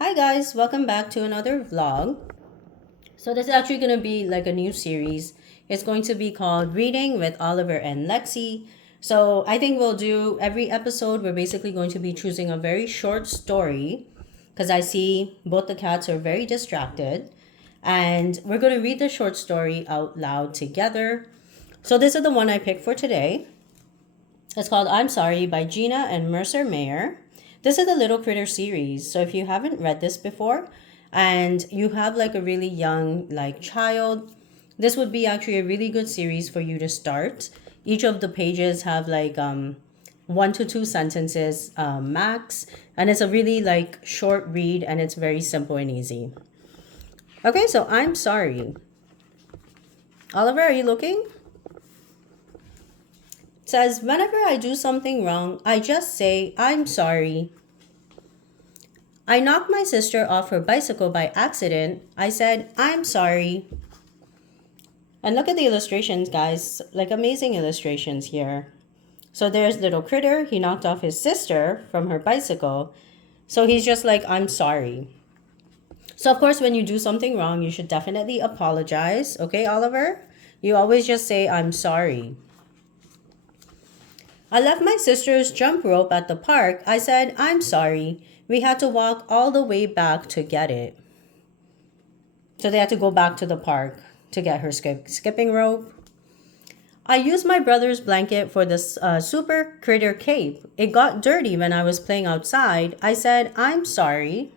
Hi guys, welcome back to another vlog. So this is actually going to be like a new series. It's going to be called Reading with Oliver and Lexi. So I think we'll do every episode. We're basically going to be choosing a very short story because I see both the cats are very distracted. And we're going to read the short story out loud together. So this is the one I picked for today. It's called I'm Sorry by Gina and Mercer Mayer. This is the Little Critter series. So if you haven't read this before and you have like a really young like child, this would be actually a really good series for you to start. Each of the pages have like 1 to 2 sentences max, and it's a really like short read and it's very simple and easy. Okay, so I'm sorry. Oliver, are you looking? It says, whenever I do something wrong, I just say, I'm sorry. I knocked my sister off her bicycle by accident. I said, I'm sorry. And look at the illustrations, guys. Like amazing illustrations here. So there's little critter. He knocked off his sister from her bicycle. So he's just like, I'm sorry. So of course, when you do something wrong, you should definitely apologize. Okay, Oliver? You always just say, I'm sorry. I left my sister's jump rope at the park. I said, I'm sorry. We had to walk all the way back to get it. So they had to go back to the park to get her skipping rope. I used my brother's blanket for this super critter cape. It got dirty when I was playing outside. I said, I'm sorry.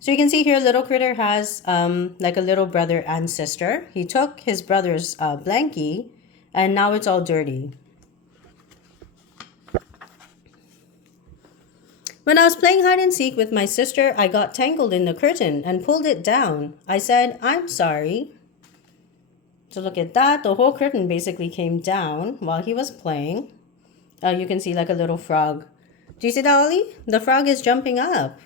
So you can see here, little critter has like a little brother and sister. He took his brother's blankie and now it's all dirty. When I was playing hide and seek with my sister, I got tangled in the curtain and pulled it down. I said, I'm sorry. So look at that. The whole curtain basically came down while he was playing. You can see like a little frog. Do you see that, Ollie? The frog is jumping up.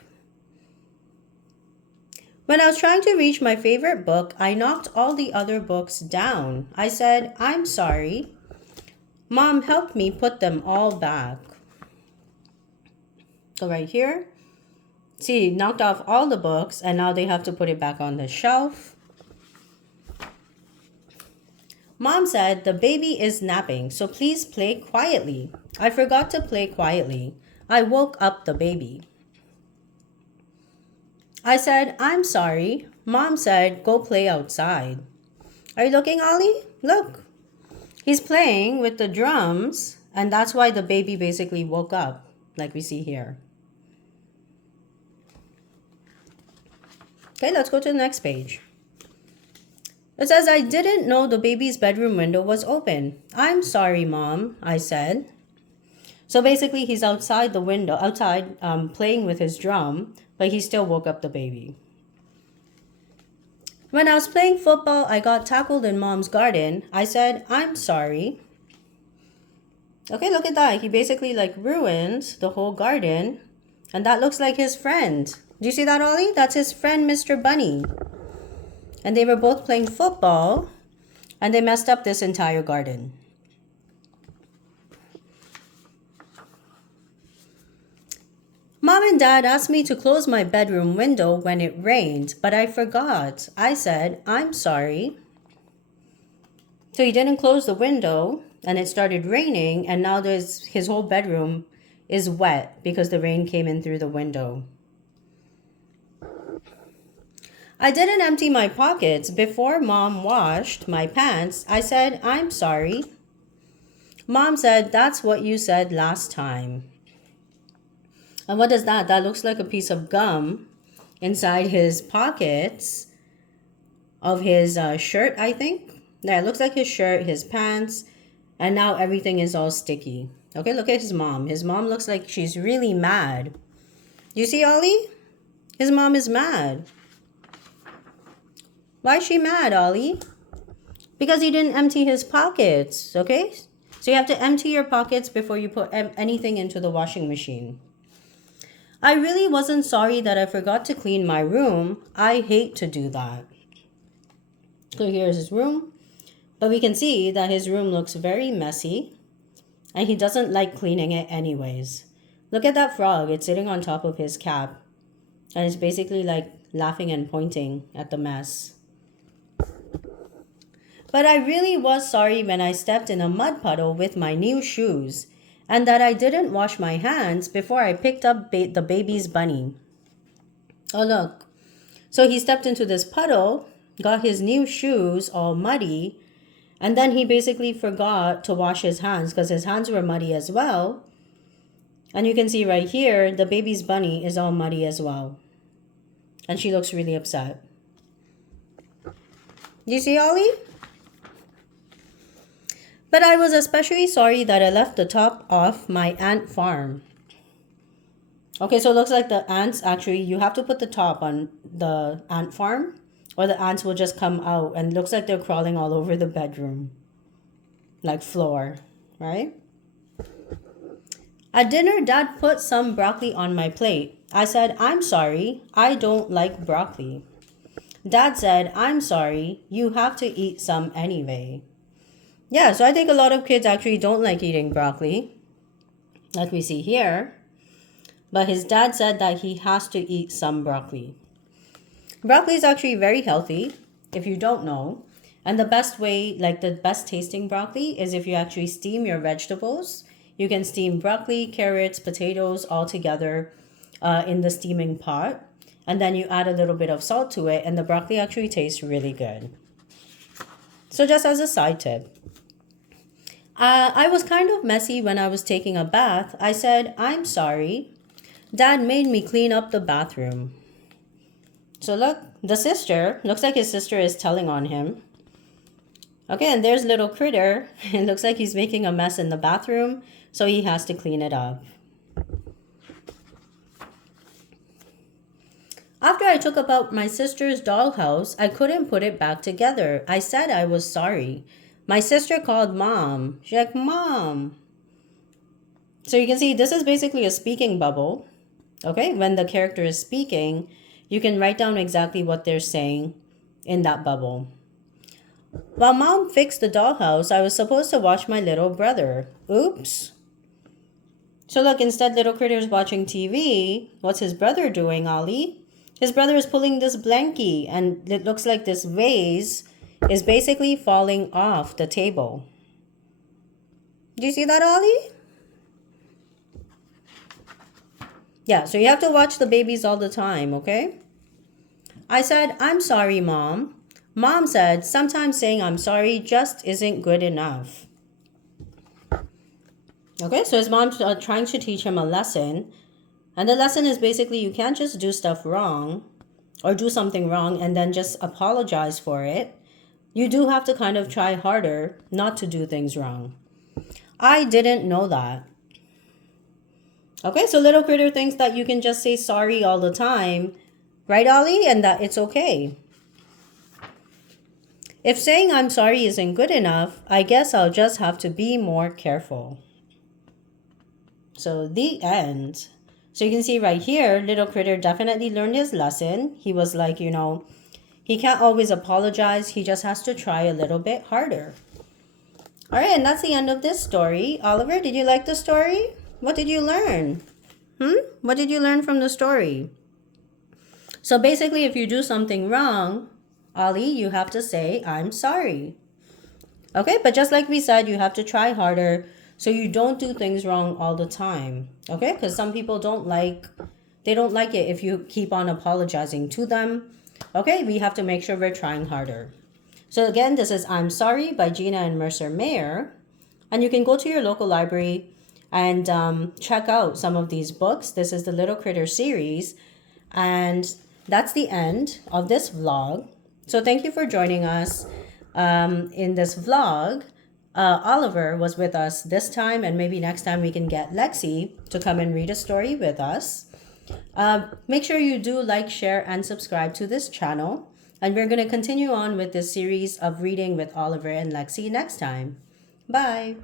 When I was trying to reach my favorite book, I knocked all the other books down. I said, I'm sorry. Mom helped me put them all back. So right here, see, knocked off all the books and now they have to put it back on the shelf. Mom said, the baby is napping, so please play quietly. I forgot to play quietly. I woke up the baby. I said, I'm sorry. Mom said, go play outside. Are you looking, Ollie? Look. He's playing with the drums, and that's why the baby basically woke up, like we see here. Okay, let's go to the next page. It says, I didn't know the baby's bedroom window was open. I'm sorry, Mom, I said. So basically, he's outside the window, playing with his drum, but he still woke up the baby. When I was playing football, I got tackled in Mom's garden. I said, I'm sorry. Okay, look at that. He basically like ruined the whole garden. And that looks like his friend. Do you see that, Ollie? That's his friend, Mr. Bunny. And they were both playing football. And they messed up this entire garden. Mom and Dad asked me to close my bedroom window when it rained, but I forgot. I said, I'm sorry. So he didn't close the window and it started raining, and now his whole bedroom is wet because the rain came in through the window. I didn't empty my pockets before Mom washed my pants. I said, I'm sorry. Mom said, that's what you said last time. And what is that? That looks like a piece of gum inside his pockets of his shirt, I think. Yeah, it looks like his shirt, his pants, and now everything is all sticky. Okay, look at his mom. His mom looks like she's really mad. You see, Ollie? His mom is mad. Why is she mad, Ollie? Because he didn't empty his pockets, okay? So you have to empty your pockets before you put anything into the washing machine. I really wasn't sorry that I forgot to clean my room. I hate to do that. So here's his room. But we can see that his room looks very messy. And he doesn't like cleaning it anyways. Look at that frog. It's sitting on top of his cap. And it's basically like laughing and pointing at the mess. But I really was sorry when I stepped in a mud puddle with my new shoes, and that I didn't wash my hands before I picked up the baby's bunny. Oh, look. So he stepped into this puddle, got his new shoes all muddy, and then he basically forgot to wash his hands because his hands were muddy as well. And you can see right here, the baby's bunny is all muddy as well. And she looks really upset. Do you see, Ollie? But I was especially sorry that I left the top off my ant farm. Okay, so it looks like the ants actually, you have to put the top on the ant farm or the ants will just come out and it looks like they're crawling all over the bedroom. Like floor, right? At dinner, Dad put some broccoli on my plate. I said, I'm sorry, I don't like broccoli. Dad said, I'm sorry, you have to eat some anyway. Yeah, so I think a lot of kids actually don't like eating broccoli, like we see here. But his dad said that he has to eat some broccoli. Broccoli is actually very healthy, if you don't know. And the best way, like the best tasting broccoli, is if you actually steam your vegetables. You can steam broccoli, carrots, potatoes all together in the steaming pot. And then you add a little bit of salt to it, and the broccoli actually tastes really good. So just as a side tip. I was kind of messy when I was taking a bath. I said, I'm sorry. Dad made me clean up the bathroom. So look, the sister, looks like his sister is telling on him. Okay, and there's little critter. It looks like he's making a mess in the bathroom, so he has to clean it up. After I took apart my sister's dollhouse, I couldn't put it back together. I said I was sorry. My sister called Mom. She's like, Mom. So you can see this is basically a speaking bubble. Okay, when the character is speaking, you can write down exactly what they're saying in that bubble. While Mom fixed the dollhouse, I was supposed to watch my little brother. Oops. So look, instead little critter's watching TV. What's his brother doing, Ollie? His brother is pulling this blankie, and it looks like this vase is basically falling off the table. Do you see that, Ollie? Yeah, so you have to watch the babies all the time, okay? I said, I'm sorry, Mom. Mom said, sometimes saying I'm sorry just isn't good enough. Okay, so his mom's trying to teach him a lesson. And the lesson is basically you can't just do stuff wrong or do something wrong and then just apologize for it. You do have to kind of try harder not to do things wrong. I didn't know that. Okay, so little critter thinks that you can just say sorry all the time. Right, Ollie? And that it's okay. If saying I'm sorry isn't good enough, I guess I'll just have to be more careful. So the end. So you can see right here, little critter definitely learned his lesson. He was like, he can't always apologize. He just has to try a little bit harder. All right, and that's the end of this story. Oliver, did you like the story? What did you learn? What did you learn from the story? So basically, if you do something wrong, Ollie, you have to say, I'm sorry. Okay, but just like we said, you have to try harder so you don't do things wrong all the time. Okay, because some people don't like it if you keep on apologizing to them. Okay, we have to make sure we're trying harder. So again, this is I'm Sorry by Gina and Mercer Mayer. And you can go to your local library and check out some of these books. This is the Little Critter series. And that's the end of this vlog. So thank you for joining us in this vlog. Oliver was with us this time, and maybe next time we can get Lexi to come and read a story with us. Make sure you do like, share, and subscribe to this channel. And we're going to continue on with this series of reading with Oliver and Lexi next time. Bye.